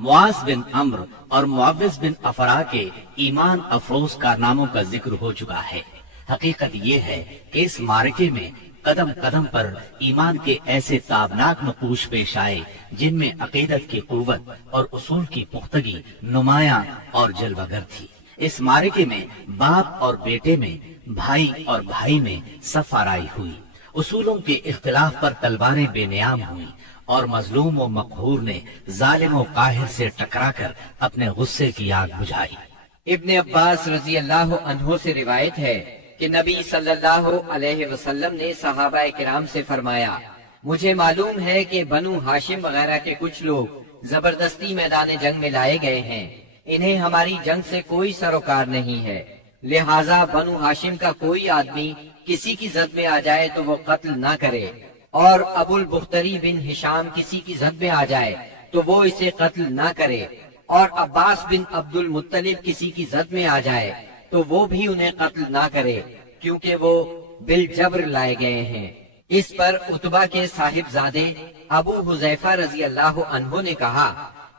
मुआज बिन अम्र और मुआविज बिन अफरा के ईमान अफरोज कारनामों का जिक्र हो चुका है। हकीकत ये है कि इस मारके में कदम कदम पर ईमान के ऐसे ताबनाक नकूश पेश आए जिनमें अकीदत की कुव्वत और उसूल की पुख्तगी नुमाया और जलवागर थी। इस मारके में बाप और बेटे में, भाई और भाई में सफाराई हुई। उसूलों के इख्तिलाफ पर तलवारें बेनियाम हुई और मजलूम व मकहूर ने जालिम व काहिर से टकराकर अपने गुस्से की आग बुझाई। इब्ने अब्बास रजी अल्लाह अन्हो से रिवायत है कि नबी सल्लल्लाहु अलैहि वसल्लम ने सहाबा किराम से फरमाया, मुझे मालूम है कि बनु हाशिम वगैरह के कुछ लोग जबरदस्ती मैदान जंग में लाए गए हैं। इन्हें हमारी जंग से कोई सरोकार नहीं है, लिहाजा बनु हाशिम का कोई आदमी किसी की जद में आ जाए तो वो कत्ल ना करे, और अबुल बुख्तरी बिन हिशाम किसी की जद में आ जाए तो वो इसे कत्ल ना करे, और अब्बास बिन अब्दुल मुत्तलिब किसी की जद में आ जाए तो वो भी उन्हें कत्ल ना करे, क्योंकि वो बिल जबर लाए गए हैं। इस पर उतबा के साहिबजादे अबू हुजैफा रजी अल्लाह अन्हो ने कहा,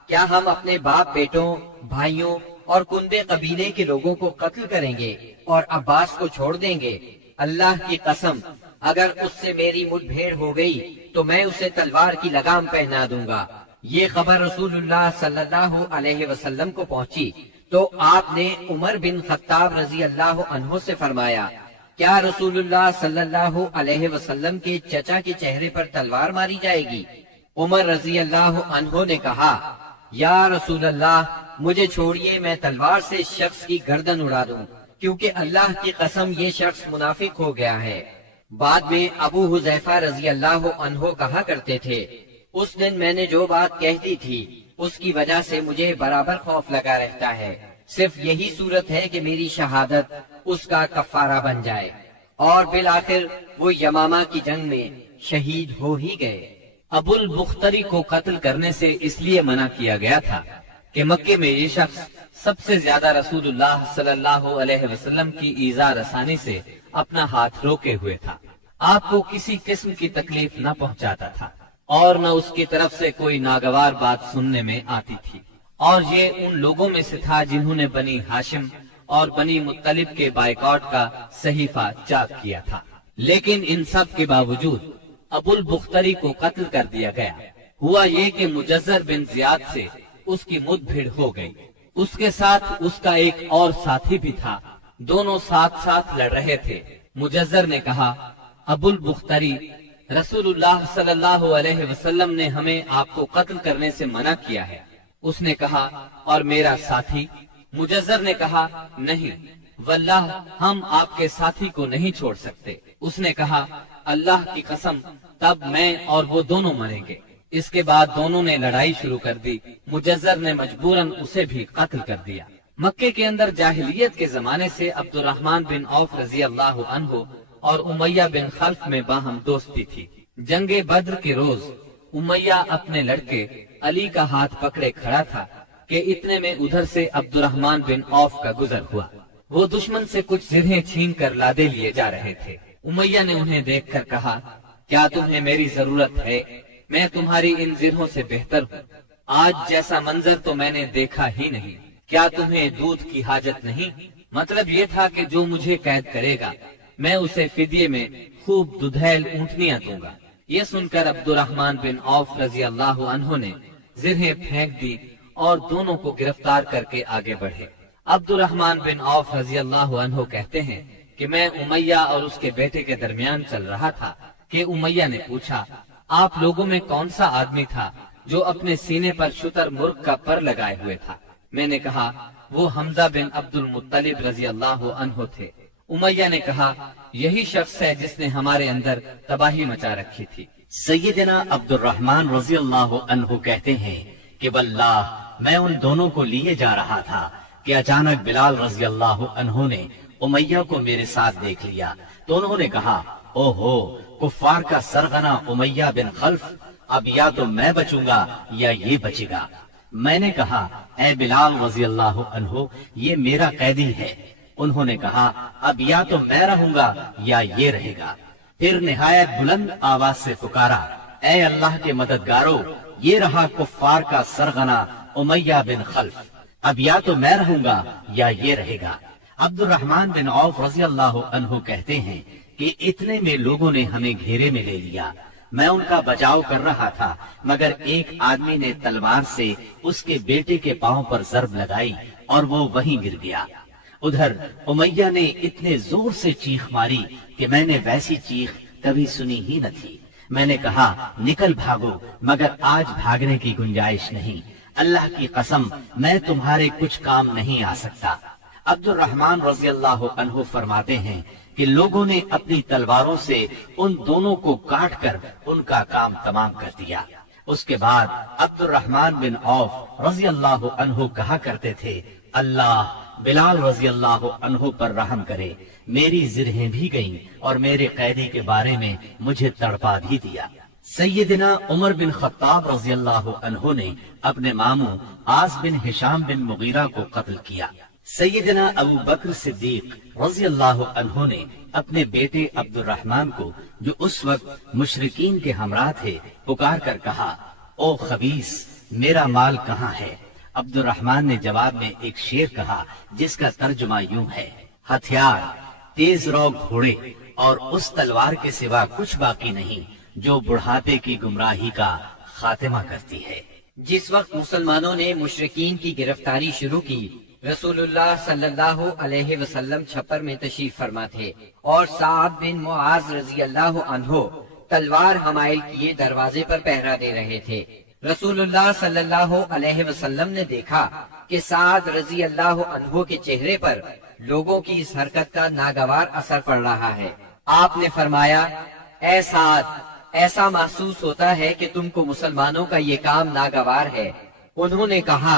क्या हम अपने बाप बेटों, भाइयों और कुंबे कबीले के लोगों को कत्ल करेंगे और अब्बास को छोड़ देंगे? अल्लाह की कसम, अगर उससे मेरी मुठभेड़ हो गई तो मैं उसे तलवार की लगाम पहना दूंगा। ये खबर रसूलुल्लाह सल्लल्लाहु अलैहि वसल्लम को पहुंची तो आपने उमर बिन खत्ताब रजी अल्लाह अन्हो से फरमाया, क्या रसूलुल्लाह सल्लल्लाहु अलैहि वसल्लम के चचा के चेहरे पर तलवार मारी जाएगी? उमर रजी अल्लाह अन्हो ने कहा, या रसूलल्लाह, मुझे छोड़िए, मैं तलवार से इस शख्स की गर्दन उड़ा दूं, क्योंकि अल्लाह की कसम ये शख्स मुनाफिक हो गया है। बाद में अबू हुजैफा रजी अल्लाह अन्हो कहा करते थे, उस दिन मैंने जो बात कह दी थी उसकी वजह से मुझे बराबर खौफ लगा रहता है। सिर्फ यही सूरत है कि मेरी शहादत उसका कफारा बन जाए। और बिल आखिर वो यमामा की जंग में शहीद हो ही गए। अबुल बुख्तरी को कत्ल करने से इसलिए मना किया गया था कि मक्के में ये शख्स सबसे ज्यादा रसूलुल्लाह सल्लल्लाहु अलैहि वसल्लम की ईजा रसानी से अपना हाथ रोके हुए था। आपको किसी किस्म की तकलीफ न पहुंचाता था और न उसकी तरफ से कोई नागवार बात सुनने में आती थी। और ये उन लोगों में से था जिन्होंने बनी हाशिम और बनी मुत्तलिब के बाइकॉट का सहीफा चाक किया था। लेकिन इन सब के बावजूद अबुल बुख्तरी को कत्ल कर दिया गया। हुआ ये कि मुजज्जर बिन जियाद से उसकी मुठभेड़ हो गई। उसके साथ उसका एक और साथी भी था। दोनों साथ साथ लड़ रहे थे। मुजज्जर ने कहा, अबुल बुख्तरी, रसूलुल्लाह सल्लल्लाहु अलैहि वसल्लम ने हमें आपको कत्ल करने से मना किया है। उसने कहा, और मेरा साथी? मुजज्जर ने कहा, नहीं वल्लाह, हम आपके साथी को नहीं छोड़ सकते। उसने कहा, अल्लाह की कसम, तब मैं और वो दोनों मरेंगे। इसके बाद दोनों ने लड़ाई शुरू कर दी। मुजज्जर ने मजबूरन उसे भी कत्ल कर दिया। मक्के के अंदर जाहिलियत के जमाने से अब्दुर्रहमान बिन औफ रजी अल्लाह अन्हु और उमैया बिन खल्फ में बाहम दोस्ती थी। जंगे बद्र के रोज उमैया अपने लड़के अली का हाथ पकड़े खड़ा था कि इतने में उधर से अब्दुर्रहमान बिन औफ का गुजर हुआ। वो दुश्मन से कुछ जिरहें छीन कर लादे लिए जा रहे थे। उमैया ने उन्हें देखकर कहा, क्या तुम्हें मेरी जरूरत है? मैं तुम्हारी इन जिरहों से बेहतर हूँ। आज जैसा मंजर तो मैंने देखा ही नहीं। क्या तुम्हें दूध की हाजत नहीं? मतलब ये था कि जो मुझे कैद करेगा मैं उसे फिदिये में खूब दुधैल ऊँटनियां दूंगा। ये सुनकर अब्दुर्रहमान बिन औफ रजी अल्लाह अन्हु ने जिरहें फेंक दी और दोनों को गिरफ्तार करके आगे बढ़े। अब्दुर्रहमान बिन औफ रजी अल्लाह अन्हु कहते हैं कि मैं उमैया और उसके बेटे के दरमियान चल रहा था कि उमैया ने पूछा, आप लोगों में कौन सा आदमी था जो अपने सीने पर शुतर मुर्ग का पर लगाए हुए था? मैंने कहा, वो हमजा बिन अब्दुल मुत्तलिब रजी अल्लाह अन्हु थे। उमैया ने कहा, यही शख्स है जिसने हमारे अंदर तबाही मचा रखी थी। सैयदना अब्दुर्रहमान रजी अल्लाह अन्हु कहते हैं कि वल्लाह, मैं उन दोनों को लिए जा रहा था कि अचानक बिलाल रजी अल्लाह अन्हु ने उमैया को मेरे साथ देख लिया तो उन्होंने कहा, ओहो, कुफ्फार का सरगना उमैया बिन खल्फ, अब या तो मैं बचूंगा या ये बचेगा। मैंने कहा, ऐ बिलाल रजी अल्लाह अन्हु, ये मेरा कैदी है। उन्होंने कहा, अब या तो मैं रहूंगा या ये रहेगा। फिर निहायत बुलंद आवाज से पुकारा, ऐ अल्लाह के मददगारों, ये रहा कुफ्फार का सरगना امیہ بن خلف، اب یا تو میں رہوں گا یا یہ رہے گا۔ عبد الرحمن بن عوف رضی اللہ عنہ کہتے ہیں کہ اتنے میں لوگوں نے ہمیں گھیرے میں لے لیا، میں ان کا بچاؤ کر رہا تھا مگر ایک آدمی نے تلوار سے اس کے بیٹے کے پاؤں پر ضرب لگائی اور وہ وہیں گر گیا۔ ادھر امیہ نے اتنے زور سے چیخ ماری کہ میں نے ویسی چیخ کبھی سنی ہی نہ تھی۔ میں نے کہا نکل بھاگو، مگر آج بھاگنے کی گنجائش نہیں، اللہ کی قسم میں تمہارے کچھ کام نہیں آ سکتا۔ عبد الرحمن رضی اللہ عنہ فرماتے ہیں کہ لوگوں نے اپنی تلواروں سے ان دونوں کو کاٹ کر ان کا کام تمام کر دیا۔ اس کے بعد عبد الرحمن بن عوف رضی اللہ عنہ کہا کرتے تھے، اللہ بلال رضی اللہ عنہ پر رحم کرے، میری زرہیں بھی گئیں اور میرے قیدی کے بارے میں مجھے تڑپا بھی دیا۔ سیدنا عمر بن خطاب رضی اللہ عنہ نے اپنے ماموں عاص بن ہشام بن مغیرہ کو قتل کیا۔ سیدنا ابو بکر صدیق رضی اللہ عنہ نے اپنے بیٹے عبد الرحمن کو، جو اس وقت مشرکین کے ہمراہ تھے، پکار کر کہا، او خبیث، میرا مال کہاں ہے؟ عبد الرحمن نے جواب میں ایک شعر کہا جس کا ترجمہ یوں ہے، ہتھیار، تیز رو گھوڑے اور اس تلوار کے سوا کچھ باقی نہیں جو بڑھاپے کی گمراہی کا خاتمہ کرتی ہے۔ جس وقت مسلمانوں نے مشرکین کی گرفتاری شروع کی، رسول اللہ صلی اللہ علیہ وسلم چھپر میں تشریف فرما تھے اور سعد بن معاذ رضی اللہ عنہ تلوار حمائل کیے دروازے پر پہرا دے رہے تھے۔ رسول اللہ صلی اللہ علیہ وسلم نے دیکھا کہ سعد رضی اللہ عنہ کے چہرے پر لوگوں کی اس حرکت کا ناگوار اثر پڑ رہا ہے۔ آپ نے فرمایا، اے سعد، ایسا محسوس ہوتا ہے کہ تم کو مسلمانوں کا یہ کام ناگوار ہے۔ انہوں نے کہا،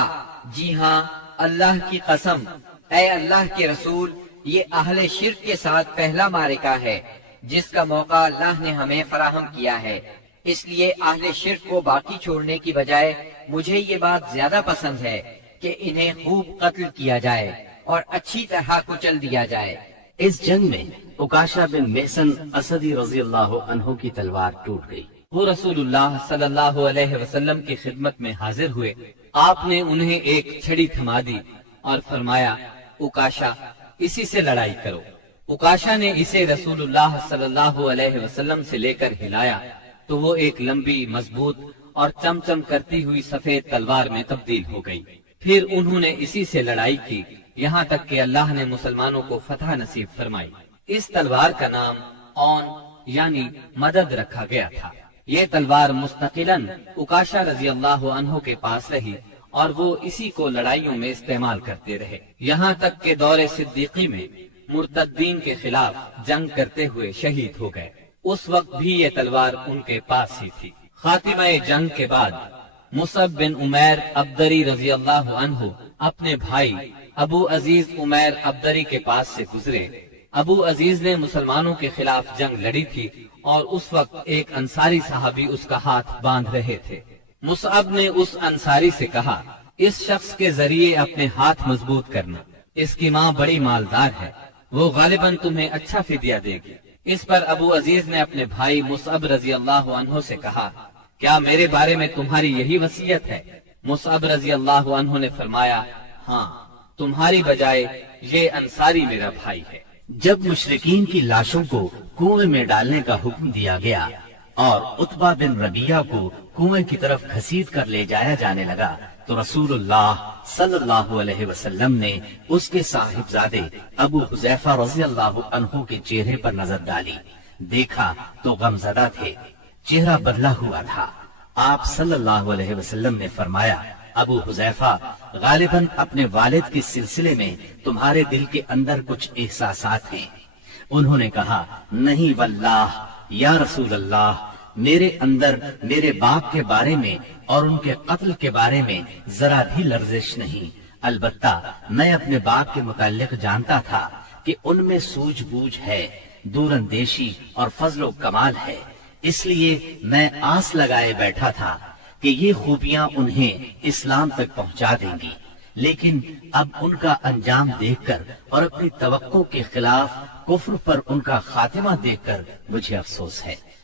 جی ہاں، اللہ کی قسم، اے اللہ کے رسول، یہ اہل شرک کے ساتھ پہلا معرکہ ہے جس کا موقع اللہ نے ہمیں فراہم کیا ہے، اس لیے اہل شرک کو باقی چھوڑنے کی بجائے مجھے یہ بات زیادہ پسند ہے کہ انہیں خوب قتل کیا جائے اور اچھی طرح کچل دیا جائے۔ اس جنگ میں عکاشہ بن محسن اسدی رضی اللہ عنہ کی تلوار ٹوٹ گئی۔ وہ رسول اللہ صلی اللہ علیہ وسلم کی خدمت میں حاضر ہوئے۔ آپ نے انہیں ایک چھڑی تھما دی اور فرمایا، عکاشہ، اسی سے لڑائی کرو۔ عکاشہ نے اسے رسول اللہ صلی اللہ علیہ وسلم سے لے کر ہلایا تو وہ ایک لمبی، مضبوط اور چمچم کرتی ہوئی سفید تلوار میں تبدیل ہو گئی۔ پھر انہوں نے اسی سے لڑائی کی یہاں تک کہ اللہ نے مسلمانوں کو فتح نصیب فرمائی۔ اس تلوار کا نام اون یعنی مدد رکھا گیا تھا۔ یہ تلوار مستقلاً عکاشہ رضی اللہ عنہ کے پاس رہی اور وہ اسی کو لڑائیوں میں استعمال کرتے رہے، یہاں تک کہ دور صدیقی میں مرتدین کے خلاف جنگ کرتے ہوئے شہید ہو گئے۔ اس وقت بھی یہ تلوار ان کے پاس ہی تھی۔ خاتمہ جنگ کے بعد مصعب بن عمیر ابدری رضی اللہ عنہ اپنے بھائی ابو عزیز عمیر ابدری کے پاس سے گزرے۔ ابو عزیز نے مسلمانوں کے خلاف جنگ لڑی تھی اور اس وقت ایک انصاری صحابی اس کا ہاتھ باندھ رہے تھے۔ مصعب نے اس انصاری سے کہا، اس شخص کے ذریعے اپنے ہاتھ مضبوط کرنا، اس کی ماں بڑی مالدار ہے، وہ غالباً تمہیں اچھا فدیہ دے گی۔ اس پر ابو عزیز نے اپنے بھائی مصعب رضی اللہ عنہ سے کہا، کیا میرے بارے میں تمہاری یہی وصیت ہے؟ مصعب رضی اللہ عنہ نے فرمایا، ہاں، تمہاری بجائے یہ انصاری میرا بھائی ہے۔ جب مشرکین کی لاشوں کو کنویں میں ڈالنے کا حکم دیا گیا اور عتبہ بن ربیعہ کو کنویں کی طرف گھسیٹ کر لے جایا جانے لگا تو رسول اللہ صلی اللہ علیہ وسلم نے اس کے صاحبزادے ابو حذیفہ رضی اللہ عنہ کے چہرے پر نظر ڈالی، دیکھا تو غمزدہ تھے، چہرہ بدلا ہوا تھا۔ آپ صلی اللہ علیہ وسلم نے فرمایا، ابو حذیفہ، غالباً اپنے والد کے سلسلے میں تمہارے دل کے اندر کچھ احساسات ہیں۔ انہوں نے کہا، نہیں واللہ یا رسول اللہ، میرے اندر میرے باپ کے بارے میں اور ان کے قتل کے بارے میں ذرا بھی لرزش نہیں، البتہ میں اپنے باپ کے متعلق جانتا تھا کہ ان میں سوجھ بوجھ ہے، دور اندیشی اور فضل و کمال ہے، اس لیے میں آس لگائے بیٹھا تھا کہ یہ خوبیاں انہیں اسلام تک پہنچا دیں گی، لیکن اب ان کا انجام دیکھ کر اور اپنی توقع کے خلاف کفر پر ان کا خاتمہ دیکھ کر مجھے افسوس ہے۔